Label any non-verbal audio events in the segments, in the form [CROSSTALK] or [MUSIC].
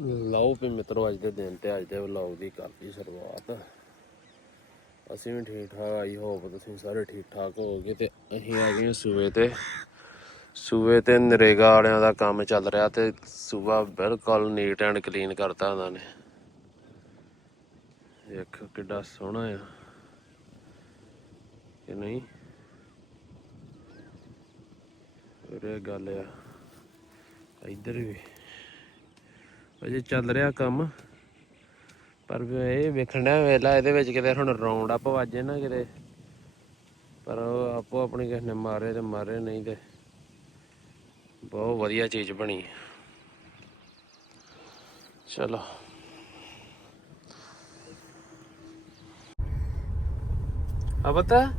ਲਓ ਵੀ ਮਿੱਤਰੋ, ਅੱਜ ਦੇ ਦਿਨ ਤੇ ਅੱਜ ਦੇ ਵਲੌਗ ਦੀ ਕਰਦੀ ਸ਼ੁਰੂਆਤ। ਅਸੀਂ ਵੀ ਠੀਕ ਠਾਕ ਆਈ ਹੋਪ ਤੁਸੀਂ ਸਾਰੇ ਠੀਕ ਠਾਕ ਹੋਗੇ ਤੇ ਅਸੀਂ ਆ ਗਏ ਸੂਏ ਤੇ। ਸੂਏ ਤੇ ਨਰੇਗਾ ਵਾਲਿਆਂ ਦਾ ਕੰਮ ਚੱਲ ਰਿਹਾ ਤੇ ਸੂਆ ਬਿਲਕੁਲ ਨੀਟ ਐਂਡ ਕਲੀਨ ਕਰਤਾ ਉਹਨਾਂ ਨੇ। ਦੇਖੋ ਕਿੱਡਾ ਸੋਹਣਾ ਆ। ਕਿ ਨਹੀਂ? ਇਹ ਗੱਲ ਆ, ਇੱਧਰ ਵੀ। ਅਜੇ ਚੱਲ ਰਿਹਾ ਕੰਮ। ਪਰ ਇਹ ਵੇਖਣ ਦਾ ਵੇਲਾ, ਇਹਦੇ ਵਿੱਚ ਕਿਤੇ ਹੁਣ ਰਾਉਂਡ ਅਪ ਵੱਜੇ ਨਾ ਕਿਤੇ। ਪਰ ਉਹ ਆਪੋ ਆਪਣੀ ਕਿਸ ਨੇ ਮਾਰੇ ਤੇ ਮਾਰੇ, ਨਹੀਂ ਤੇ ਬਹੁਤ ਵਧੀਆ ਚੀਜ਼ ਬਣੀ। ਚਲੋ। ਆ ਬਤਾ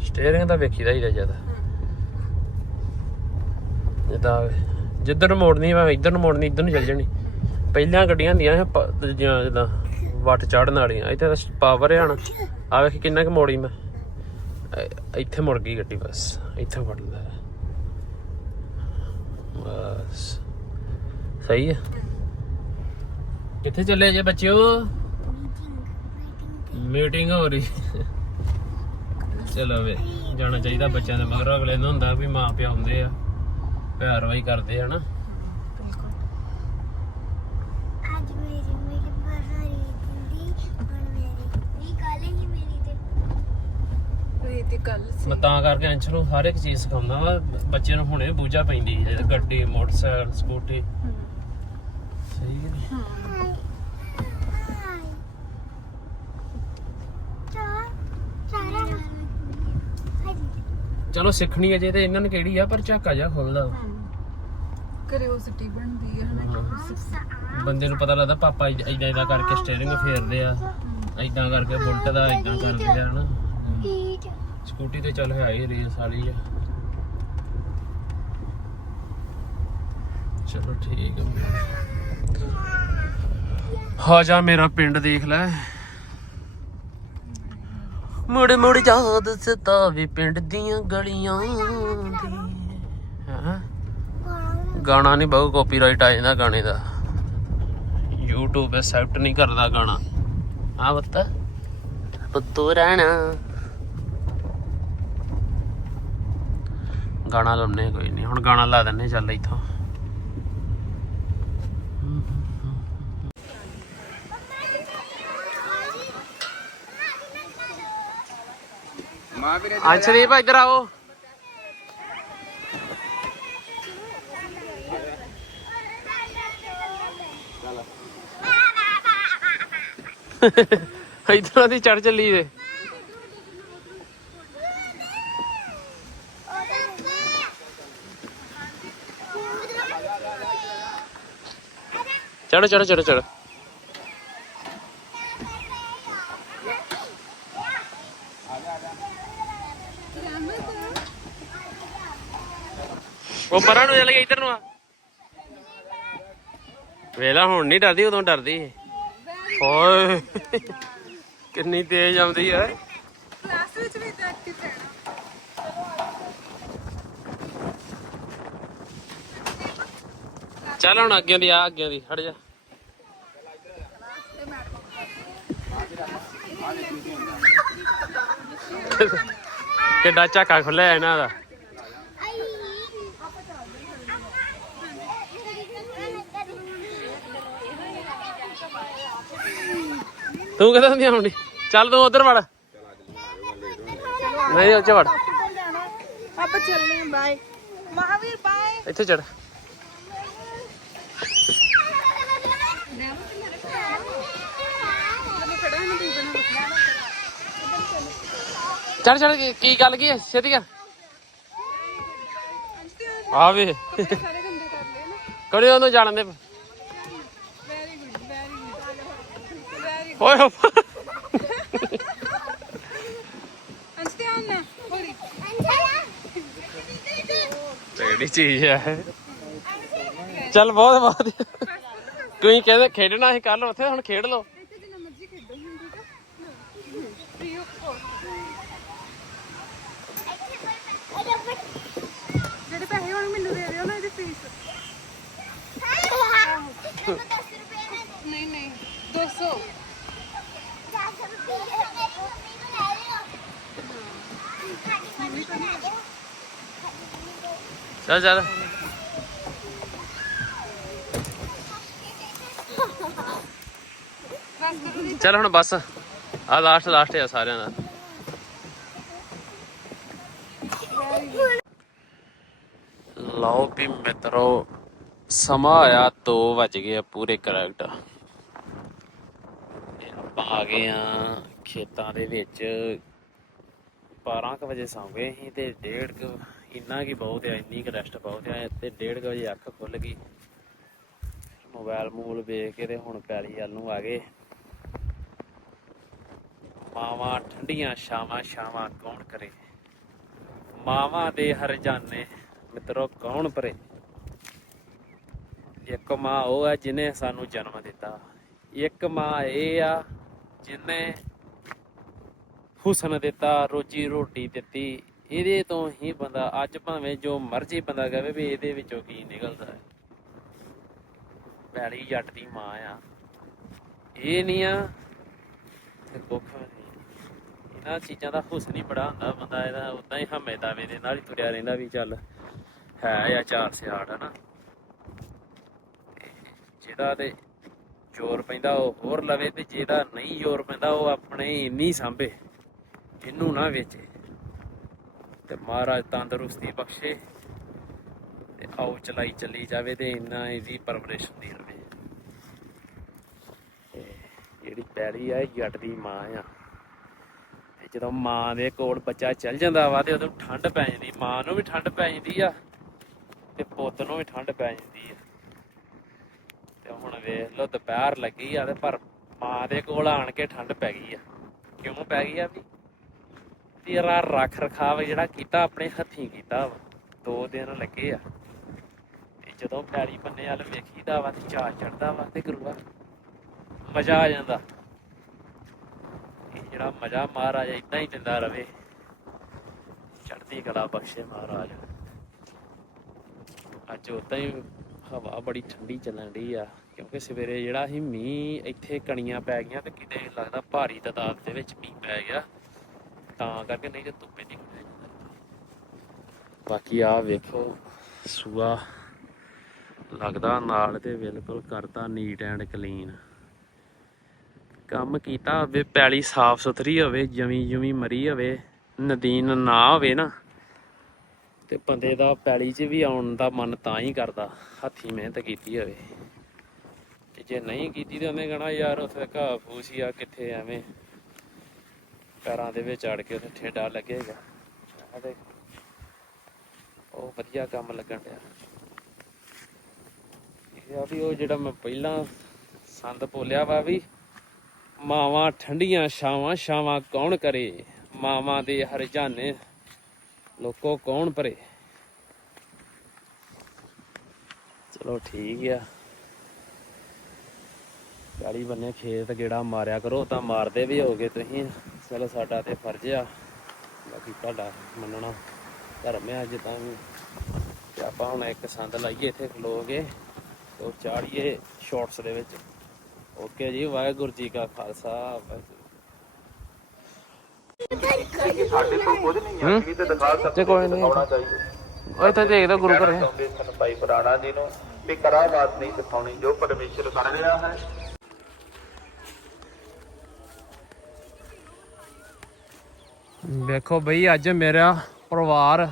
ਸਟੀਅਰਿੰਗ ਤਾਂ ਵੇਖੀਦਾ ਹੀ ਜ਼ਿਆਦਾ। ਜਿੱਦਾਂ ਜਿੱਧਰ ਨੂੰ ਮੋੜਨੀ ਮੈਂ ਇੱਧਰ ਨੂੰ ਮੋੜਨੀ, ਇੱਧਰ ਨੂੰ ਚੱਲ ਜਾਣੀ। ਪਹਿਲਾਂ ਗੱਡੀਆਂ ਹੁੰਦੀਆਂ ਸੀ ਪ- ਦੂਜੀਆਂ ਜਿੱਦਾਂ ਵੱਟ ਚਾੜਨ ਵਾਲੀਆਂ, ਇੱਥੇ ਤਾਂ ਪਾਵਰ ਆ ਆ ਵੇਖ ਕਿੰਨਾ ਕੁ ਮੋੜੀ ਮੈਂ। ਇ- ਇੱਥੇ ਮੁੜ ਗਈ ਗੱਡੀ ਬਸ, ਇੱਥੇ ਫੜ ਲੈ ਬਸ। ਸਹੀ ਹੈ ਕਿੱਥੇ ਚੱਲੇ ਜੇ ਬੱਚਿਓ? ਮੀਟਿੰਗ ਹੋ ਰਹੀ। ਚਲੋ ਵੇ, ਜਾਣਾ ਚਾਹੀਦਾ ਬੱਚਿਆਂ ਦੇ ਮਗਰ, ਅਗਲੇ ਨੂੰ ਹੁੰਦਾ ਵੀ ਮਾਂ ਪਿਓ ਹੁੰਦੇ ਆ। ਪਿਆਰਵਾਈ ਕਰਦੇ ਆ ਨਾ ਅੱਜ ਮੇਰੀ ਮੇਰੀ ਬਹਾਰੀ ਦਿੰਦੀ ਹੁਣ ਮੇਰੀ ਵੀ ਕੱਲ ਹੀ ਮੇਰੀ ਤੇ ਕੱਲ ਮੈਂ ਤਾਂ ਕਰਕੇ ਅੰਸ਼ ਨੂੰ ਹਰ ਇੱਕ ਚੀਜ਼ ਸਿਖਾਉਂਦਾ ਵਾ ਬੱਚੇ ਨੂੰ ਹੁਣੇ ਬੂਝਾ ਪੈਂਦੀ ਹੈ ਗੱਡੀ ਮੋਟਰਸਾਈਕਲ ਸਕੂਟੀ। ਸਹੀ ਹੈ ਨੀ? ਹਾਈ ਚਾਰ ਚਾਰਾ ਚਲੋ ਸਿੱਖਣੀ ਅਜੇ ਤੇ ਇਹਨਾਂ ਨੂੰ ਕਿਹੜੀ ਆ ਪਰ ਝਾਕਾ ਜਾ ਖੁੱਲਦਾ। ਵਾ। ਕਰੇ ਉਹ ਸਿੱਟੀ ਬਣਦੀ ਹੈ। ਹਨਾ ਬੰਦੇ ਨੂੰ ਪਤਾ ਲੱਗਦਾ ਪਾਪਾ ਇਦਾਂ ਇਦਾਂ ਕਰਕੇ ਸਟੀਅਰਿੰਗ ਫੇਰਦੇ ਆ। ਇਦਾਂ ਕਰਕੇ ਬੁਲਟ ਦਾ ਇਦਾਂ ਕਰਦੇ ਆ ਹਨਾ? ਸਕੂਟੀ ਤੇ ਚੱਲ ਹੈ ਹੀ ਰੇਸ ਵਾਲੀ ਆ। ਚਲੋ ਠੀਕ ਆ। ਹਾਂ ਜਾ ਮੇਰਾ ਪਿੰਡ ਦੇਖ ਲੈ। ਮੁੜ ਮੁੜ ਯਾਦ ਸਤਾਵੇ ਪਿੰਡ ਦੀਆਂ ਗਲੀਆਂ ਦੀ। ਹਾਂ? ਗਾਣਾ ਨਹੀਂ ਬਹੁ ਕਾਪੀਰਾਈਟ ਆ ਜਾਂਦਾ ਗਾਣੇ ਦਾ। YouTube ਐਕਸੈਪਟ ਨਹੀਂ ਕਰਦਾ ਗਾਣਾ। ਆ ਬੱਤਾ ਪੁੱਤੂ ਰਹਿਣਾ ਗਾਣਾ ਲਾਉਣੇ ਕੋਈ ਨਹੀਂ ਹੁਣ ਗਾਣਾ ਲਾ ਦਿੰਨੇ ਚੱਲ ਇੱਥੋਂ। ਅੰਸ਼ਦੀਪ ਇੱਧਰ ਆਓ। [LAUGHS] ਇੱਧਰ ਦੀ ਚੜ ਚੱਲੀ ਦੇ ਚੜੋ ਚੜੋ ਚੜੋ ਚੜੋ ਉਹ ਪਰਾਂ ਨੂੰ ਚੱਲ ਗਿਆ ਇੱਧਰ ਨੂੰ ਆ। ਵੇਲਾ ਹੁਣ ਨਹੀਂ ਡਰਦੀ ਉਦੋਂ ਡਰਦੀ। ਓਏ ਕਿੰਨੀ ਤੇਜ਼ ਆਉਂਦੀ ਹੈ ਕਲਾਸ ਵਿੱਚ ਵੀ ਤਾਂ ਐਕਟਿਵ ਰਹਿਣਾ। ਚੱਲ ਹੁਣ ਅੱਗੇ ਦੀ ਆ ਅੱਗੇ ਦੀ ਹਟ ਜਾ। ਕਿੱਡਾ ਝਾਕਾ ਖੁੱਲਿਆ ਇਹਨਾਂ ਦਾ। ਤੂੰ ਕਿੱਥੇ ਹੁੰਦੀ ਆਉਣੀ ਚੱਲ ਤੂੰ ਉਧਰ ਵੜ। ਨਹੀਂ ਉੱਚ ਵੜ। ਆਪਾਂ ਚੱਲਨੇ ਬਾਏ ਮਹਾਵੀਰ ਬਾਏ ਇੱਥੇ ਚੜ ਚੜ ਚੜ ਕੀ ਗੱਲ ਕੀ ਹੈ? ਛੇਤੀ ਕਰ ਆ ਵੇ ਸਾਰੇ ਗੰਦੇ ਕਰ ਲਏ ਨਾ। ਕੜੇ ਉਹਨੂੰ ਜਾਣ ਓਏ ਹੋ ਅੰਤਿਆਨ ਨਾ ਹੋਲੀ। ਤਗੜੀ ਚੀਜ਼ ਹੈ ਚੱਲ ਬਹੁਤ ਵਧੀਆ ਤੁਸੀਂ ਕਹਿੰਦੇ ਖੇਡਣਾ ਸੀ ਕੱਲ ਉੱਥੇ ਹੁਣ ਖੇਡ ਲਓ। ਜਿਹੜੇ ਪੈਸੇ ਹੁਣ ਮੈਨੂੰ ਦੇ ਦਿਓ ਨਾ ਇਹਦੀ ਫੀਸ ਨਹੀਂ ਨਹੀਂ 200 ਚੱਲ ਚੱਲ। ਚੱਲ ਹੁਣ ਬਸ। ਆ ਲਾਸਟ ਲਾਸਟ ਆ ਸਾਰਿਆਂ ਦਾ। ਲਓ ਵੀ ਮਿੱਤਰੋ, ਸਮਾਂ ਆਇਆ 2 ਵੱਜ ਗਏ ਆ ਪੂਰੇ ਕਰੈਕਟ। ਆਪਾਂ ਆ ਗਏ ਆ ਖੇਤਾਂ ਦੇ ਵਿੱਚ। 12 ਕੁ ਵਜੇ ਸੌਂ ਗਏ ਸੀ ਤੇ ਡੇਢ ਕੁ ਇੰਨਾ ਕੀ ਬਹੁਤ ਆ, ਇੰਨੀ ਕੁ ਰੈਸਟ ਬਹੁਤ ਆ ਤੇ ਡੇਢ ਕੁ ਵਜੇ ਅੱਖ ਖੁੱਲ ਗਈ। ਮੋਬਾਈਲ ਮੂਲ ਵੇਖ ਕੇ ਤੇ ਹੁਣ ਪੈਲੀ ਵੱਲ ਨੂੰ ਆ ਗਏ। ਮਾਵਾਂ ਠੰਡੀਆਂ ਛਾਵਾਂ ਛਾਵਾਂ ਕੌਣ ਕਰੇ? ਮਾਵਾਂ ਦੇ ਹਰਜਾਨੇ ਮਿੱਤਰੋ ਕੌਣ ਪਰੇ ਇੱਕ ਮਾਂ ਉਹ ਆ ਜਿਨੇ ਸਾਨੂੰ ਜਨਮ ਦਿੱਤਾ, ਇੱਕ ਮਾਂ ਇਹ ਆ ਜਿਨੇ ਹੁਸਨ ਦਿੱਤਾ, ਰੋਜੀ ਰੋਟੀ ਦਿੱਤੀ। ਇਹਦੇ ਤੋਂ ਹੀ ਬੰਦਾ ਅੱਜ ਭਾਵੇਂ ਜੋ ਮਰਜ਼ੀ ਬੰਦਾ ਕਹੇ ਵੀ ਇਹਦੇ ਵਿੱਚੋਂ ਕੀ ਨਿਕਲਦਾ ਹੈ। ਪੈਲੀ ਜੱਟ ਦੀ ਮਾਂ ਆ। ਇਹ ਨਹੀਂ ਆ ਤੇ ਕੁੱਖ ਨਹੀਂ। ਇਹਨਾਂ ਚੀਜ਼ਾਂ ਦਾ ਹੁਸਨ ਹੀ ਬੜਾ ਹੁੰਦਾ। ਬੰਦਾ ਇਹਦਾ ਉਦਾਂ ਹੀ ਹਮੇ ਦਾਵੇ ਦੇ ਨਾਲ ਹੀ ਤੁਰਿਆ ਰਹਿੰਦਾ ਵੀ ਚੱਲ ਹੈ ਆ ਚਾਰ ਸਿਆੜ, ਹਨਾ? ਜਿਹਦਾ ਤੇ ਜ਼ੋਰ ਪੈਂਦਾ ਉਹ ਹੋਰ ਲਵੇ ਤੇ ਜਿਹਦਾ ਨਹੀਂ ਜ਼ੋਰ ਪੈਂਦਾ ਉਹ ਆਪਣੇ ਇੰਨੀ ਸਾਂਭੇ। ਇਹਨੂੰ ਨਾ ਵੇਚੇ। ਤੇ ਮਹਾਰਾਜ ਤੰਦਰੁਸਤੀ ਬਖਸ਼ੇ ਤੇ ਆਓ ਚਲਾਈ ਚੱਲੀ ਜਾਵੇ ਤੇ ਇੰਨਾ ਇਹਦੀ ਪਰਵਰਿਸ਼ ਹੁੰਦੀ ਰਵੇ। ਜਿਹੜੀ ਪੈੜੀ ਆ ਜੱਟ ਦੀ ਮਾਂ ਆ। ਜਦੋਂ ਮਾਂ ਦੇ ਕੋਲ ਬੱਚਾ ਚੱਲ ਜਾਂਦਾ ਵਾ ਤੇ ਉਹਨੂੰ ਠੰਡ ਪੈ ਜਾਂਦੀ, ਮਾਂ ਨੂੰ ਵੀ ਠੰਡ ਪੈ ਜਾਂਦੀ ਆ ਤੇ ਪੁੱਤ ਨੂੰ ਵੀ ਠੰਡ ਪੈ ਜਾਂਦੀ ਆ। ਤੇ ਹੁਣ ਵੇਖ ਲਓ, ਦੁਪਹਿਰ ਲੱਗੀ ਆ ਤੇ ਪਰ ਮਾਂ ਦੇ ਕੋਲ ਆਣ ਕੇ ਠੰਡ ਪੈ ਗਈ ਆ। ਕਿਉਂ ਪੈ ਗਈ ਆ ਵੀ? ਤੇਰਾ ਰੱਖ ਰਖਾਵ ਜਿਹੜਾ ਕੀਤਾ, ਆਪਣੇ ਹੱਥੀਂ ਕੀਤਾ ਵਾ। ਦੋ ਦਿਨ ਲੱਗੇ ਆ। ਤੇ ਜਦੋਂ ਪੈੜੀ ਬੰਨੇ ਵਾਲ ਵੇਖੀਦਾ ਵਾ ਤੇ ਚਾਹ ਚੜਦਾ ਵਾ ਤੇ ਗੁਰੂਆ, ਮਜ਼ਾ ਆ ਜਾਂਦਾ। ਇਹ ਜਿਹੜਾ ਮਜ਼ਾ ਮਹਾਰਾਜ ਇਦਾਂ ਹੀ ਦਿੰਦਾ ਰਵੇ। ਚੜਦੀ ਕਲਾ ਬਖਸ਼ੇ ਮਹਾਰਾਜ। ਅੱਜ ਉਦਾਂ ਹੀ ਹਵਾ ਬੜੀ ਠੰਡੀ ਚੱਲਣ ਡਈ ਆ, ਕਿਉਂਕਿ ਸਵੇਰੇ ਜਿਹੜਾ ਸੀ ਮੀਂਹ ਇੱਥੇ ਕਣੀਆਂ ਪੈ ਗਈਆਂ ਤੇ ਕਿਤੇ ਲੱਗਦਾ ਭਾਰੀ ਤਾਦਾਦ ਦੇ ਵਿੱਚ ਮੀਂਹ ਪੈ ਗਿਆ। ਤਾਂ ਕਰਕੇ ਨਹੀਂ ਤੇ ਧੁੱਪੇ ਨਿਕਲਿਆ ਬਾਕੀ ਆ ਵੇਖੋ, ਸੂਆ ਲੱਗਦਾ ਨਾਲ ਤੇ ਬਿਲਕੁਲ ਕਰਤਾ ਨੀਟ ਐਂਡ ਕਲੀਨ ਕੰਮ ਕੀਤਾ ਹੋਵੇ, ਪੈਲੀ ਸਾਫ਼ ਸੁਥਰੀ ਹੋਵੇ, ਜਮੀ ਜਮੀ ਮਰੀ ਹੋਵੇ, ਨਦੀਨ ਨਾ ਹੋਵੇ ਨਾ, ਤੇ ਬੰਦੇ ਦਾ ਪੈਲੀ 'ਚ ਵੀ ਆਉਣ ਦਾ ਮਨ ਤਾਂ ਹੀ ਕਰਦਾ, ਹੱਥੀ ਮਿਹਨਤ ਕੀਤੀ ਹੋਵੇ। ਤੇ ਜੇ ਨਹੀਂ ਕੀਤੀ ਤੇ ਉਹਨੇ ਕਹਣਾ, ਯਾਰ, ਉੱਥੇ ਘਾਹ ਫੂਸ ਹੀ ਆ, ਕਿੱਥੇ ਐਵੇਂ? ਪੈਰਾਂ ਦੇ ਵਿੱਚ ਅੜ ਕੇ ਉੱਥੇ ਠੇਡਾ ਲੱਗੇਗਾ। ਆਹ ਉਹ ਵਧੀਆ ਕੰਮ ਲੱਗਣ ਡਿਆ। ਇਹ ਆ ਵੀ ਉਹ ਜਿਹੜਾ ਮੈਂ ਪਹਿਲਾਂ ਸੰਦ ਬੋਲਿਆ ਵਾ ਵੀ, ਮਾਵਾਂ ਠੰਡੀਆਂ ਛਾਵਾਂ ਛਾਵਾਂ ਕੌਣ ਕਰੇ? ਮਾਵਾਂ ਦੇ ਹਰਜਾਨੇ ਲੋਕੋ ਕੌਣ ਭਰੇ? ਚਲੋ ਠੀਕ ਆ। ਗਾੜੀ ਬੰਨੇ ਖੇਤ ਗੇੜਾ ਮਾਰਿਆ ਕਰੋ, ਤਾਂ ਮਾਰਦੇ ਵੀ ਹੋਗੇ ਤੁਸੀਂ। ਚਲੋ ਸਾਡਾ ਤੇ ਫਰਜ਼ ਆ। ਬਾਕੀ ਤੁਹਾਡਾ ਮੰਨਣਾ ਧਰਮ ਆ ਜਿੱਦਾਂ ਵੀ। ਤੇ ਆਪਾਂ ਹੁਣ ਇੱਕ ਸੰਦ ਲਾਈਏ ਇੱਥੇ ਖਲੋਗੇ ਉਹ ਚਾੜੀਏ ਸ਼ਾਰਟਸ ਦੇ ਵਿੱਚ। ਓਕੇ ਜੀ ਵਾਹਿਗੁਰੂ ਜੀ ਕਾ ਖਾਲਸਾ ਵਾਹਿਗੁਰੂ। ਸਾਡੇ ਤੋਂ ਕੁਝ ਨਹੀਂ ਹੈ? ਕਿ ਤੇ ਦਿਖਾ ਸਕਦੇ ਤੇ ਕੋਈ ਨਹੀਂ। ਉਹ ਇੱਥੇ ਦੇਖਦਾ ਗੁਰੂ ਘਰ। ਹੈ ਭਾਈ ਪੁਰਾਣਾ ਜੀ ਨੂੰ ਵੀ ਕਰਾਮਾਤ ਨਹੀਂ ਦਿਖਾਉਣੀ ਜੋ ਪਰਮੇਸ਼ਰ ਕਰ ਰਿਹਾ ਹੈ। ਵੇਖੋ ਬਈ, ਅੱਜ ਮੇਰਾ ਪਰਿਵਾਰ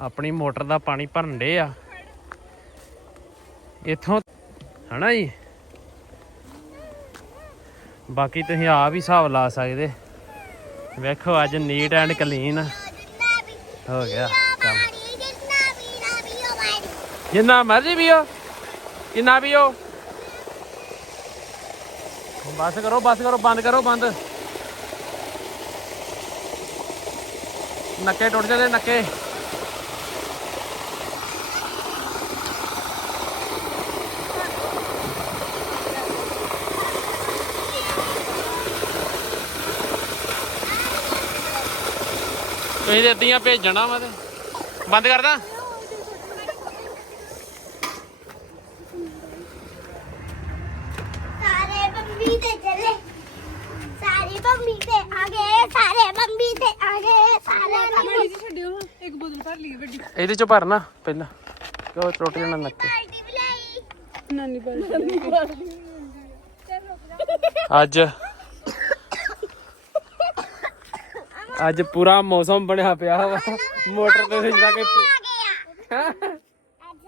ਆਪਣੀ ਮੋਟਰ ਦਾ ਪਾਣੀ ਭਰਨ ਦੇ ਆ। ਇਥੋਂ, ਹਨਾ ਜੀ? ਬਾਕੀ ਤੁਸੀਂ ਆਪ ਹੀ ਹਿਸਾਬ ਲਾ ਸਕਦੇ। ਵੇਖੋ, ਅੱਜ ਨੀਟ ਐਂਡ ਕਲੀਨ ਹੋ ਗਿਆ ਕੰਮ। ਜਿੰਨਾ ਮਰਜ਼ੀ ਪੀਓ। ਕਿੰਨਾ ਪੀਓ। ਬਸ ਕਰੋ ਬਸ ਕਰੋ, ਬੰਦ ਕਰੋ, ਬੰਦ। ਨੱਕੇ ਟੁੱਟ ਜਾਂਦੇ ਨੱਕੇ। ਤੁਸੀਂ ਤੇ ਅੱਧੀਆਂ ਭੇਜਣਾ ਵਾ ਤੇ। ਬੰਦ ਕਰਦਾ। ਸਾਰੇ ਬੰਬੀ ਤੇ ਚਲੇ ਸਾਰੇ ਬੰਬੀ ਤੇ ਆ ਗਏ ਸਾਰੇ ਬੰਬੀ ਤੇ ਆ ਗਏ ਸਾਰੇ ਮਾੜੀ ਜੀ ਛੱਡਿਓ ਹਾਂ ਇੱਕ ਬੋਤਲ ਭਰ ਲਈ ਵੱਡੀ ਇਹਦੇ ਚੋਂ ਭਰਨਾ ਪਹਿਲਾਂ ਕਿਉਂ ਟੁੱਟ ਜਾਣਾ ਨੱਕੇ ਬਾਲਟੀ ਵੀ ਲਈ ਨਾਨੀ ਪਰ ਅੱਜ ਅੱਜ ਪੂਰਾ ਮੌਸਮ ਬਣਿਆ ਪਿਆ ਵਾ ਮੋਟਰ ਤੇ ਵਿੱਚ ਜਾ ਕੇ ਆ ਗਿਆ ਅੱਜ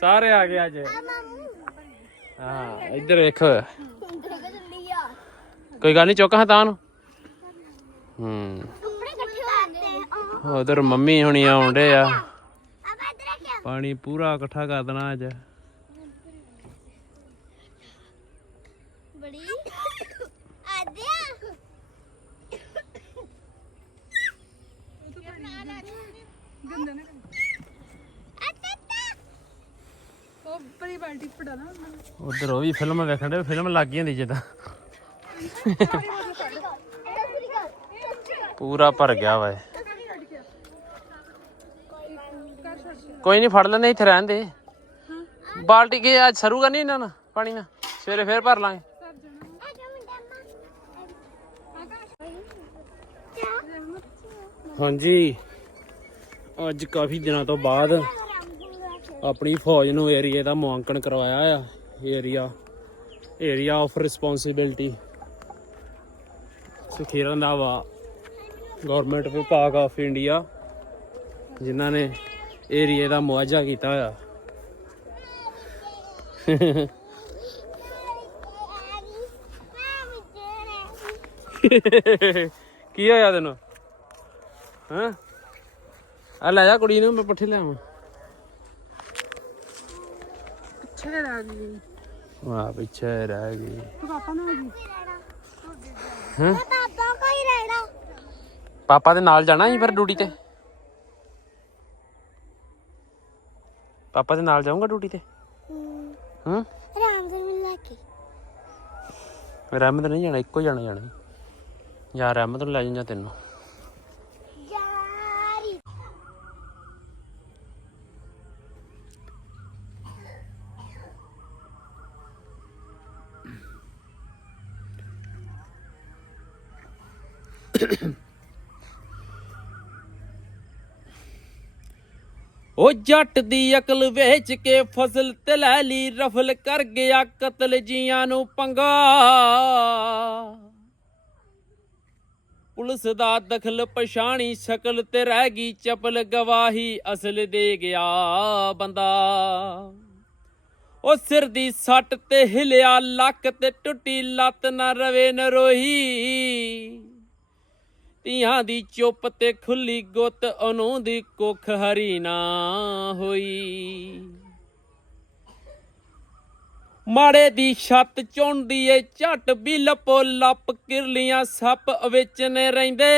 ਸਾਰੇ ਆ ਸਾਰੇ ਆ ਗਏ ਗਏ ਅੱਜ ਆ ਮਾਮੂ ਹਾਂ ਇੱਧਰ ਵੇਖੋ ਦੇਖ ਜੰਦੀ ਆ ਕੋਈ ਗੱਲ ਨਹੀਂ ਚੁੱਕ ਹਾਂ ਤਾਂ ਨੂੰ ਹੂੰ। ਕੱਪੜੇ ਇਕੱਠੇ ਹੋ ਜਾਂਦੇ ਉਧਰ ਮੰਮੀ ਹੁਣੀ ਆਉਂਦੇ ਆ। ਪਾਣੀ ਪੂਰਾ ਇਕੱਠਾ ਕਰ ਦੇਣਾ ਅੱਜ। ਬੜੀ। ਆਦਿਆ ਗੰਦਾ ਨਾ ਅੱਤਾ ਉਹ ਬੜੀ ਬਾਲਟੀ ਫੜਾ ਨਾ। ਉਧਰ ਉਹ ਵੀ ਫਿਲਮ ਵੇਖਣ ਦੇ ਫਿਲਮ ਲੱਗ ਗਈ ਹੁੰਦੀ ਜਿੱਦਾਂ। ਪੂਰਾ ਭਰ ਗਿਆ ਵਾ ਇਹ। ਕੋਈ ਨਹੀਂ ਫੜ ਲੈਂਦੇ, ਇੱਥੇ ਰਹਿਣ ਦੇ। ਬਾਲਟੀ ਕੇ ਅੱਜ ਸਰੂਗਾ ਨਹੀਂ ਇਹਨਾਂ ਨਾਲ, ਪਾਣੀ ਨਾਲ? ਸਵੇਰੇ ਫੇਰ ਭਰ ਲਾਂਗੇ। ਹਾਂਜੀ। ਅੱਜ ਕਾਫੀ ਦਿਨਾਂ ਤੋਂ ਬਾਅਦ ਆਪਣੀ ਫੌਜ ਨੂੰ ਏਰੀਏ ਦਾ ਮੁਆਂਕਣ ਕਰਵਾਇਆ ਆ, area area of responsibility. Sukhi Randhawa government ਵਿਭਾਗ ਆਫ ਇੰਡੀਆ ਜਿਨ੍ਹਾਂ ਨੇ ਏਰੀਏ ਦਾ ਮੁਆਵਜ਼ਾ ਕੀਤਾ ਹੋਇਆ। ਕੀ ਹੋਇਆ ਤੈਨੂੰ? ਹਾਂ? ਆ ਲੈ ਜਾ ਕੁੜੀ ਨੂੰ ਮੈਂ ਪੱਠੇ ਲਿਆਵਾਂ ਪਿੱਛੇ ਰਹਿ ਗਈ। ਵਾਹ ਪਿੱਛੇ ਰਹਿ ਗਈ। ਤੂੰ ਪਾਪਾ ਹਾਂ? ਪਾਪਾ ਦੇ ਨਾਲ ਜਾਣਾ ਸੀ ਫਿਰ ਡਿਊਟੀ ਤੇ? ਪਾਪਾ ਦੇ ਨਾਲ ਜਾਊਂਗਾ ਡਿਊਟੀ ਤੇ? ਹੂੰ। ਰਾਮ ਦੇ ਮਿਲ ਲੈ ਕੇ। ਰਹਿਮਤ ਨਹੀਂ ਜਾਣਾ ਇੱਕੋ ਜਾਣਾ ਜਾਣਾ। ਯਾਰ ਰਹਿਮਤ ਨੂੰ ਲੈ ਜਾਵਾਂ ਤੈਨੂੰ। ਯਾਰੀ ਉਹ ਜੱਟ ਦੀ ਅਕਲ ਵੇਚ ਕੇ ਫਸਲ ਤੇ ਲੈ ਲਈ ਰਫਲ ਕਰ ਗਿਆ ਕਤਲ ਜੀਆਂ ਨੂੰ ਪੰਗਾ। ਪੁਲਿਸ ਦਾ ਦਖਲ ਪਛਾਣੀ ਸ਼ਕਲ ਤੇ ਰਹਿ ਗਈ ਚਪਲ ਗਵਾਹੀ, ਅਸਲ ਦੇ ਗਿਆ ਬੰਦਾ। ਉਹ ਸਿਰ ਦੀ ਸੱਟ ਤੇ ਹਿਲਿਆ, ਲੱਕ ਤੇ ਟੁੱਟੀ, ਲੱਤ ਨਾ ਰਵੇ ਨਰੋਹੀ। ਧੀਆਂ ਦੀ ਚੁੱਪ ਤੇ ਖੁੱਲੀ ਗੁੱਤ ਉਹਨੂੰ ਦੀ ਕੁੱਖ ਹਰੀ ਨਾ ਹੋਈ। ਮਾੜੇ ਦੀ ਛੱਤ ਚੁੰਦੀ ਏ, ਝੱਟ ਵੀ ਲਪੋ ਲੱਪ ਕਿਰਲੀਆਂ ਸੱਪ ਵਿੱਚ ਨੇ ਰਹਿੰਦੇ।